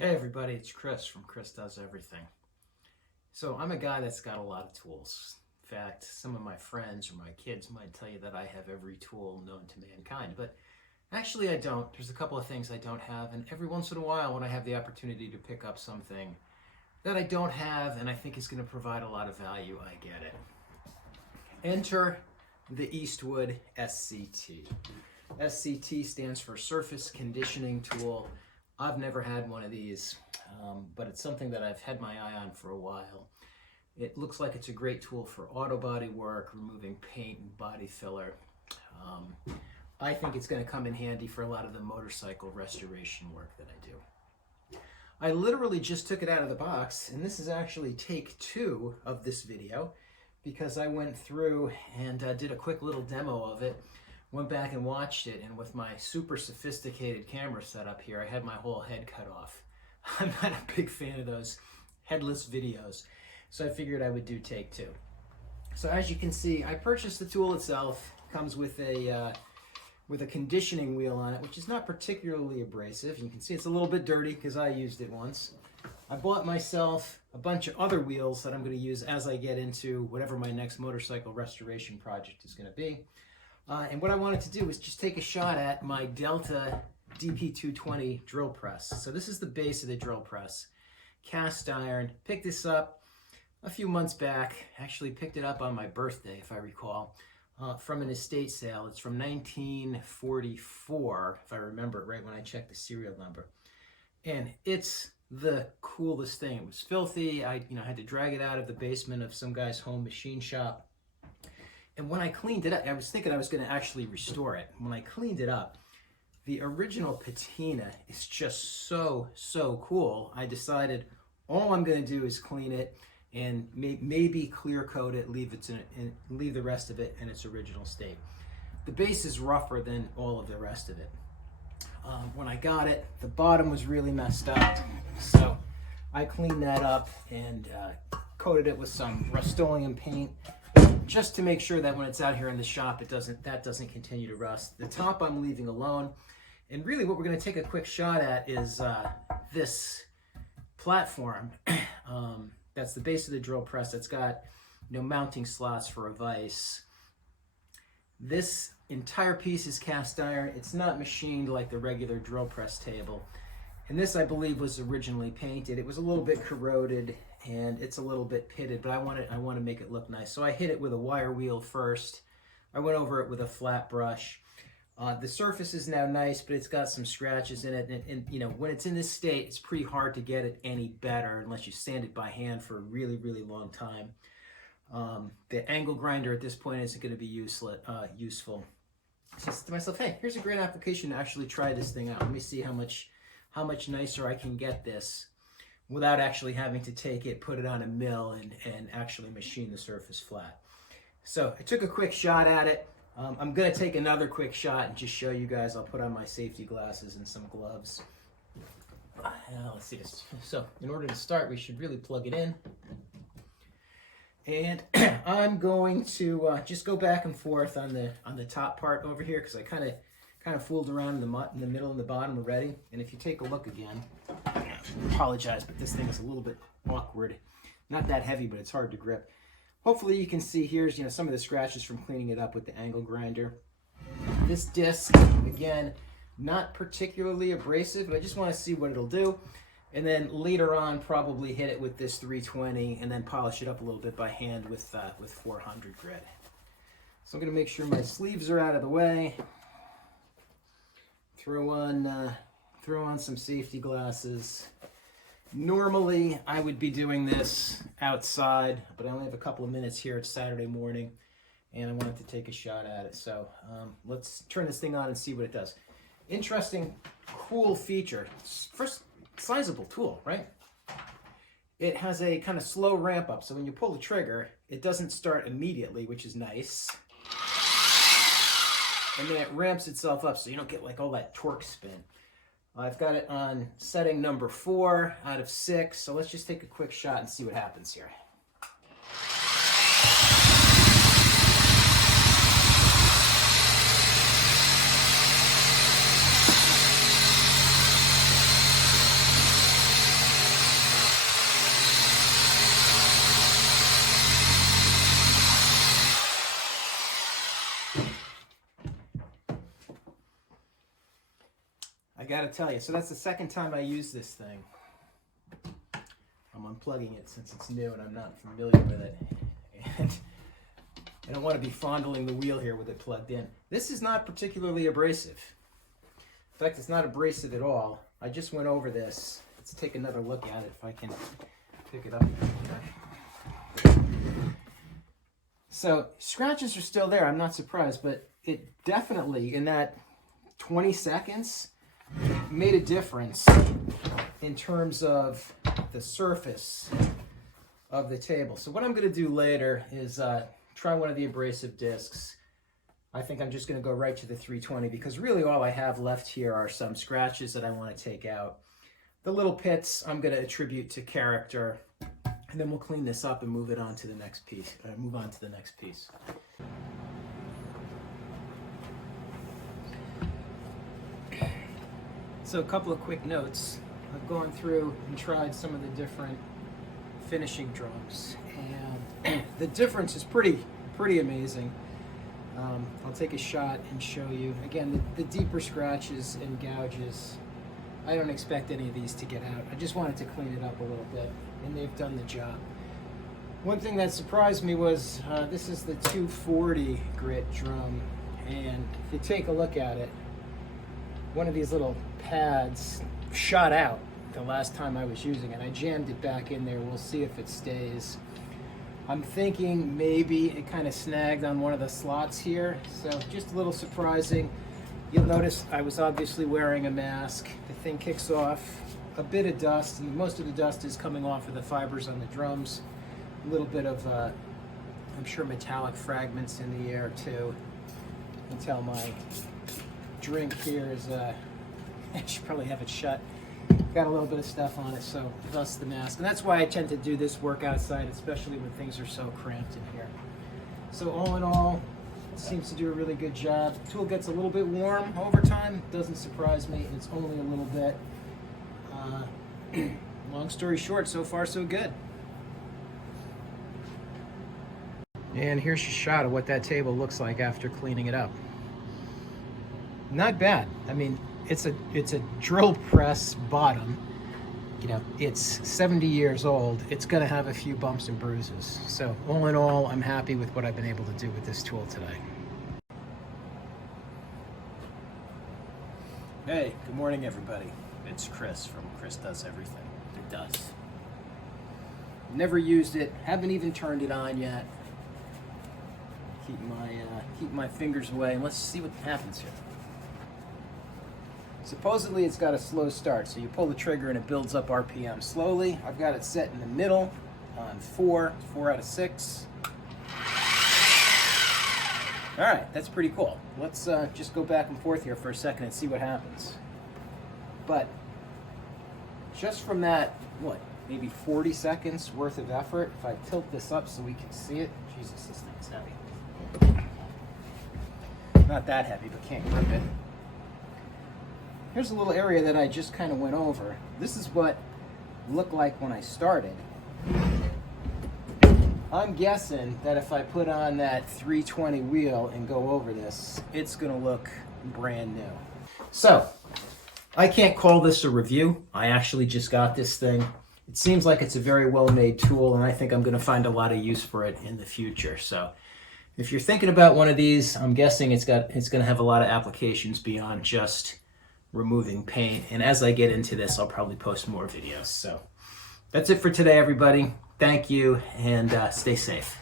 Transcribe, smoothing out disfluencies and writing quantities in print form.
Hey everybody, it's Chris from Chris Does Everything. So I'm a guy that's got a lot of tools. In fact, some of my friends or my kids might tell you that I have every tool known to mankind, but actually I don't. There's a couple of things I don't have, and every once in a while when I have the opportunity to pick up something that I don't have and I think is going to provide a lot of value, I get it. Enter the Eastwood SCT. SCT stands for Surface Conditioning Tool. I've never had one of these, but it's something that I've had my eye on for a while. It looks like it's a great tool for auto body work, removing paint and body filler. I think it's going to come in handy for a lot of the motorcycle restoration work that I do. I literally just took it out of the box, and this is actually take 2 of this video because I went through and did a quick little demo of it. Went back and watched it, and with my super sophisticated camera setup here, I had my whole head cut off. I'm not a big fan of those headless videos, so I figured I would do take 2. So as you can see, I purchased the tool itself. It comes with a conditioning wheel on it, which is not particularly abrasive. You can see it's a little bit dirty because I used it once. I bought myself a bunch of other wheels that I'm going to use as I get into whatever my next motorcycle restoration project is going to be. And what I wanted to do was just take a shot at my Delta DP220 drill press. So this is the base of the drill press. Cast iron. Picked this up a few months back. Actually picked it up on my birthday, if I recall, from an estate sale. It's from 1944, if I remember it right when I checked the serial number. And it's the coolest thing. It was filthy. I had to drag it out of the basement of some guy's home machine shop. And when I cleaned it up, I was thinking I was going to actually restore it. When I cleaned it up, the original patina is just so cool. I decided all I'm going to do is clean it and maybe clear coat it, leave the rest of it in its original state. The base is rougher than all of the rest of it. When I got it, the bottom was really messed up, so I cleaned that up and coated it with some Rust-Oleum paint, just to make sure that when it's out here in the shop, that doesn't continue to rust. The top I'm leaving alone. And really what we're going to take a quick shot at is this platform. That's the base of the drill press. That's got mounting slots for a vise. This entire piece is cast iron. It's not machined like the regular drill press table. And this, I believe, was originally painted. It was a little bit corroded and it's a little bit pitted, but I want to make it look nice. So I hit it with a wire wheel first. I went over it with a flat brush. The surface is now nice, but it's got some scratches in it. And when it's in this state, it's pretty hard to get it any better unless you sand it by hand for a really long time. The angle grinder at this point isn't going to be useful. So I said to myself, hey, here's a great application to actually try this thing out. Let me see how much nicer I can get this without actually having to take it, put it on a mill, and actually machine the surface flat. So I took a quick shot at it. I'm going to take another quick shot and just show you guys. I'll put on my safety glasses and some gloves. Let's see this. So in order to start, we should really plug it in. And I'm going to just go back and forth on the top part over here because I kind of fooled around in the middle and the bottom already. And if you take a look again, I apologize, but this thing is a little bit awkward. Not that heavy, but it's hard to grip. Hopefully you can see here's some of the scratches from cleaning it up with the angle grinder. This disc, again, not particularly abrasive, but I just want to see what it'll do. And then later on, probably hit it with this 320 and then polish it up a little bit by hand with 400 grit. So I'm going to make sure my sleeves are out of the way. Throw on some safety glasses. Normally, I would be doing this outside, but I only have a couple of minutes here. It's Saturday morning, and I wanted to take a shot at it. So let's turn this thing on and see what it does. Interesting, cool feature. First, sizable tool, right? It has a kind of slow ramp up, so when you pull the trigger, it doesn't start immediately, which is nice. And then it ramps itself up so you don't get like all that torque spin. I've got it on setting number 4 out of 6, so let's just take a quick shot and see what happens here. gotta tell you, so that's the second time I use this thing. I'm unplugging it since it's new and I'm not familiar with it. And I don't want to be fondling the wheel here with it plugged in. This is not particularly abrasive. In fact, it's not abrasive at all. I just went over this. Let's take another look at it if I can pick it up here. So scratches are still there. I'm not surprised, but it definitely, in that 20 seconds, made a difference in terms of the surface of the table. So what I'm going to do later is try one of the abrasive discs. I think I'm just going to go right to the 320 because really all I have left here are some scratches that I want to take out. The little pits I'm going to attribute to character, and then we'll clean this up and move it on to the next piece. Move on to the next piece. So a couple of quick notes. I've gone through and tried some of the different finishing drums, and the difference is pretty amazing. I'll take a shot and show you. Again, the deeper scratches and gouges, I don't expect any of these to get out. I just wanted to clean it up a little bit, and they've done the job. One thing that surprised me was this is the 240 grit drum, and if you take a look at it, one of these little pads shot out the last time I was using it. I jammed it back in there. We'll see if it stays. I'm thinking maybe it kind of snagged on one of the slots here, so just a little surprising. You'll notice I was obviously wearing a mask. The thing kicks off, a bit of dust, and most of the dust is coming off of the fibers on the drums. A little bit of, I'm sure, metallic fragments in the air too. You can tell my drink here is, I should probably have it shut. Got a little bit of stuff on it, so thus the mask. And that's why I tend to do this work outside, especially when things are so cramped in here. So all in all, it seems to do a really good job. The tool gets a little bit warm over time. Doesn't surprise me. It's only a little bit. Long story short, so far so good. And here's a shot of what that table looks like after cleaning it up. Not bad. I mean, it's a drill press bottom. You know, it's 70 years old. It's going to have a few bumps and bruises. So all in all, I'm happy with what I've been able to do with this tool today. Hey, good morning, everybody. It's Chris from Chris Does Everything. It does. Never used it. Haven't even turned it on yet. Keep my fingers away, and let's see what happens here. Supposedly it's got a slow start, so you pull the trigger and it builds up RPM slowly. I've got it set in the middle on 4 out of 6. All right, that's pretty cool. Let's just go back and forth here for a second and see what happens. But just from that, what, maybe 40 seconds worth of effort, if I tilt this up so we can see it, Jesus, this thing's heavy. Not that heavy, but can't grip it. Here's a little area that I just kind of went over. This is what it looked like when I started. I'm guessing that if I put on that 320 wheel and go over this, it's going to look brand new. So, I can't call this a review. I actually just got this thing. It seems like it's a very well-made tool, and I think I'm going to find a lot of use for it in the future. So, if you're thinking about one of these, I'm guessing it's going to have a lot of applications beyond just removing paint. And as I get into this, I'll probably post more videos. So that's it for today, everybody. Thank you, and stay safe.